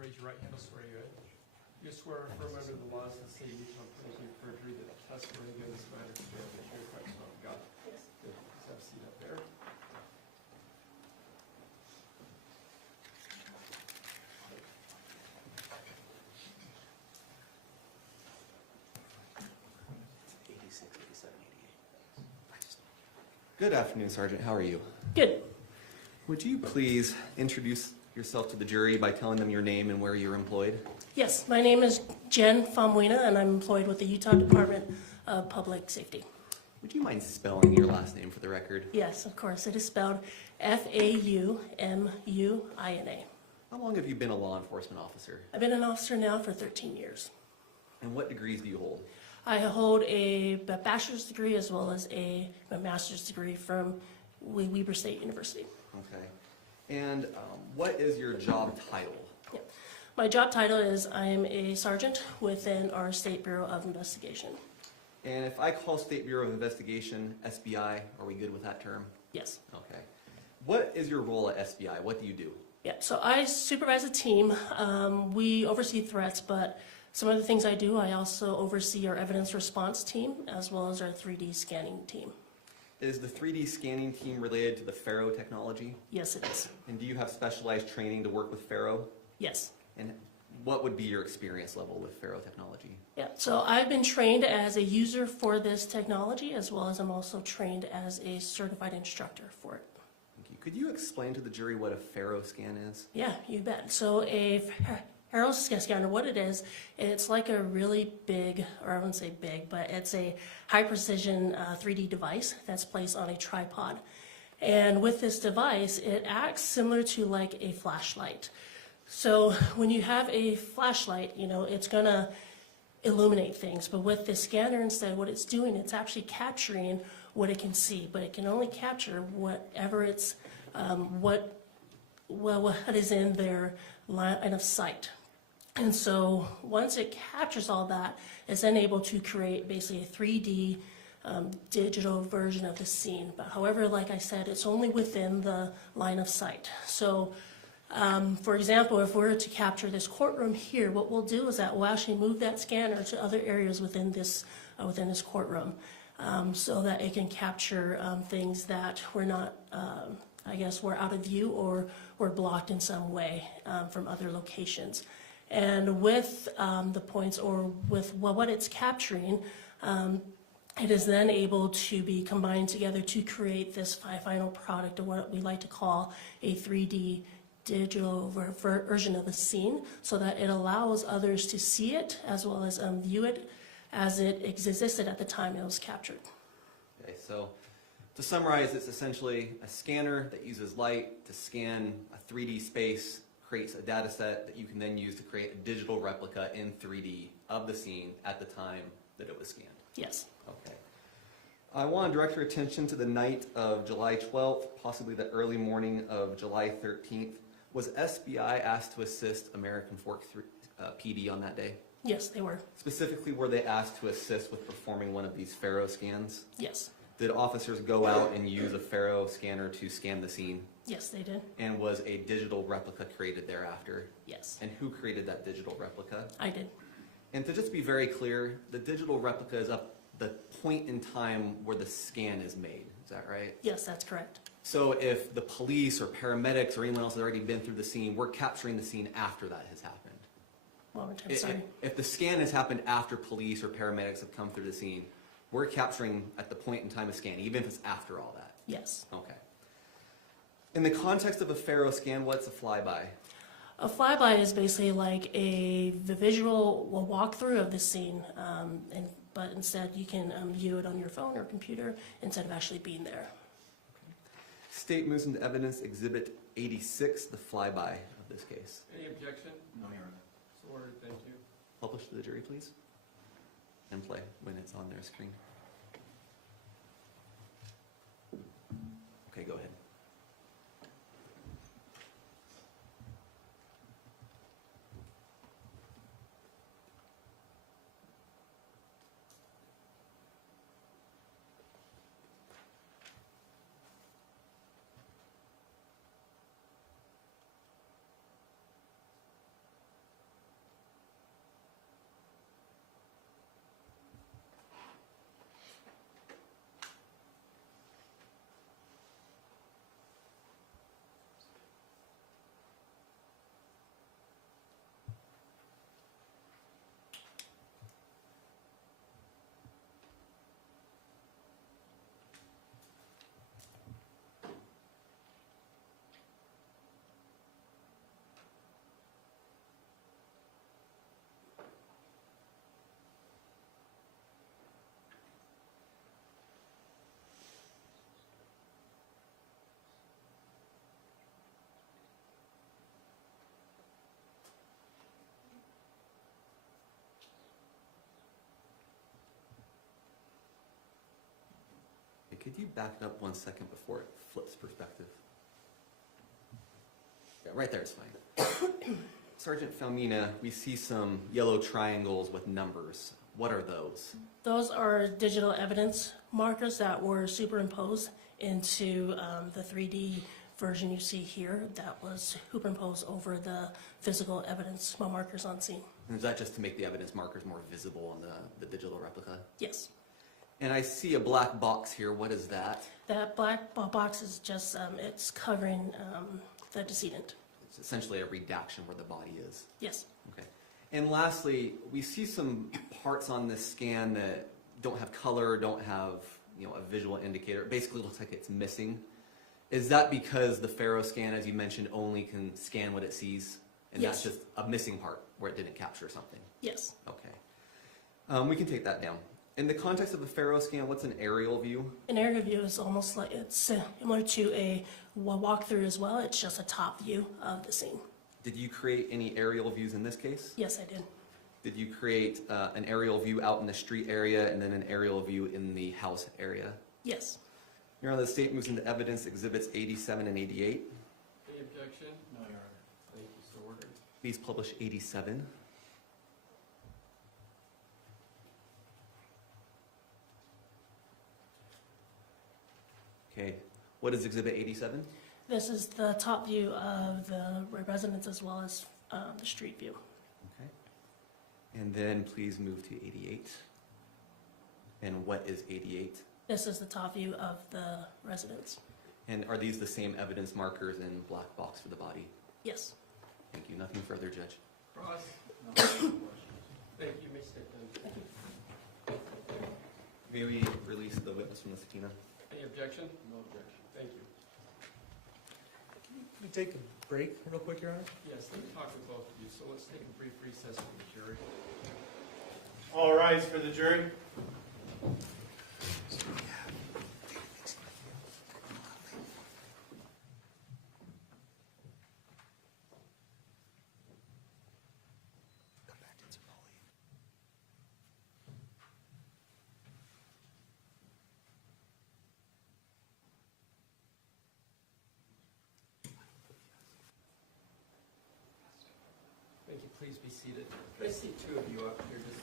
raise your right hand, I'll swear you in. You swear or affirm under the laws of the state of Utah, putting you perjury that the testimony given this matter to bear the true Christ, Son of God. Yes. Good. Let's have a seat up there. Good afternoon, Sergeant. How are you? Good. Would you please introduce yourself to the jury by telling them your name and where you're employed? Yes, my name is Jen Faumuina, and I'm employed with the Utah Department of Public Safety. Would you mind spelling your last name for the record? Yes, of course. It is spelled Faumuina. How long have you been a law enforcement officer? I've been an officer now for 13 years. And what degrees do you hold? I hold a bachelor's degree as well as a master's degree from Weber State University. Okay. And what is your job title? Yeah. My job title is I am a sergeant within our State Bureau of Investigation. And if I call State Bureau of Investigation SBI, are we good with that term? Yes. Okay. What is your role at SBI? What do you do? Yeah, so I supervise a team. We oversee threats, but some of the things I do, I also oversee our evidence response team as well as our 3D scanning team. Is the 3D scanning team related to the Faro technology? Yes, it is. And do you have specialized training to work with Faro? Yes. And what would be your experience level with Faro technology? Yeah, so I've been trained as a user for this technology as well as I'm also trained as a certified instructor for it. Thank you. Could you explain to the jury what a Faro scan is? Yeah, you bet. So a Faro scanner, what it is, it's like a really big, or I wouldn't say big, but it's a high precision 3D device that's placed on a tripod. And with this device, it acts similar to like a flashlight. So when you have a flashlight, you know, it's gonna illuminate things. But with the scanner instead, what it's doing, it's actually capturing what it can see, but it can only capture whatever it's, what is in their line of sight. And so once it captures all that, it's then able to create basically a 3D digital version of the scene. But however, like I said, it's only within the line of sight. So for example, if we were to capture this courtroom here, what we'll do is that we'll actually move that scanner to other areas within this courtroom so that it can capture things that were not, I guess, were out of view or were blocked in some way from other locations. And with the points or with what it's capturing, it is then able to be combined together to create this final product, or what we like to call a 3D digital version of the scene, so that it allows others to see it as well as view it as it existed at the time it was captured. Okay, so to summarize, it's essentially a scanner that uses light to scan a 3D space, creates a data set that you can then use to create a digital replica in 3D of the scene at the time that it was scanned. Yes. Okay. I want to direct your attention to the night of July 12th, possibly the early morning of July 13th. Was SBI asked to assist American Fork PD on that day? Yes, they were. Specifically, were they asked to assist with performing one of these Faro scans? Yes. Did officers go out and use a Faro scanner to scan the scene? Yes, they did. And was a digital replica created thereafter? Yes. And who created that digital replica? I did. And to just be very clear, the digital replica is up the point in time where the scan is made. Is that right? Yes, that's correct. So if the police or paramedics or anyone else has already been through the scene, we're capturing the scene after that has happened. Well, I'm sorry. If the scan has happened after police or paramedics have come through the scene, we're capturing at the point in time of scan, even if it's after all that. Yes. Okay. In the context of a Faro scan, what's a flyby? A flyby is basically like the visual walkthrough of the scene, but instead you can view it on your phone or computer instead of actually being there. State moves into evidence Exhibit 86, the flyby of this case. Any objection? No, Your Honor. So ordered, thank you. Publish to the jury, please. And play when it's on their screen. Okay, go ahead. could you back it up 1 second before it flips perspective? Yeah, right there is fine. Sergeant Faumuina, we see some yellow triangles with numbers. What are those? Those are digital evidence markers that were superimposed into the 3D version you see here that was superimposed over the physical evidence markers on scene. And is that just to make the evidence markers more visible on the digital replica? Yes. And I see a black box here. What is that? That black box is just, it's covering the decedent. It's essentially a redaction where the body is. Yes. Okay. And lastly, we see some parts on this scan that don't have color, don't have a visual indicator. It basically looks like it's missing. Is that because the Faro scan, as you mentioned, only can scan what it sees? And Yes. that's just a missing part where it didn't capture something? Yes. Okay. We can take that down. In the context of a Faro scan, what's an aerial view? An aerial view is almost like it's similar to a walkthrough as well. It's just a top view of the scene. Did you create any aerial views in this case? Yes, I did. Did you create an aerial view out in the street area and then an aerial view in the house area? Yes. Your Honor, the state moves into evidence exhibits 87 and 88. Any objection? No, Your Honor. Thank you, so ordered. Please publish 87. Okay, what is exhibit 87? This is the top view of the residence as well as the street view. Okay. And then please move to 88. And what is 88? This is the top view of the residence. And are these the same evidence markers in black box for the body? Yes. Thank you. Nothing further, Judge. Cross? No questions. Thank you, Ms. Stickland. May we release the witness from the subpoena? Any objection? No objection. Thank you. Can we take a break real quick, Your Honor? Yes, let me talk with both of you, so let's take a brief recess for the jury. All rise for the jury. Thank you. Please be seated. Can I see two of you up here? Just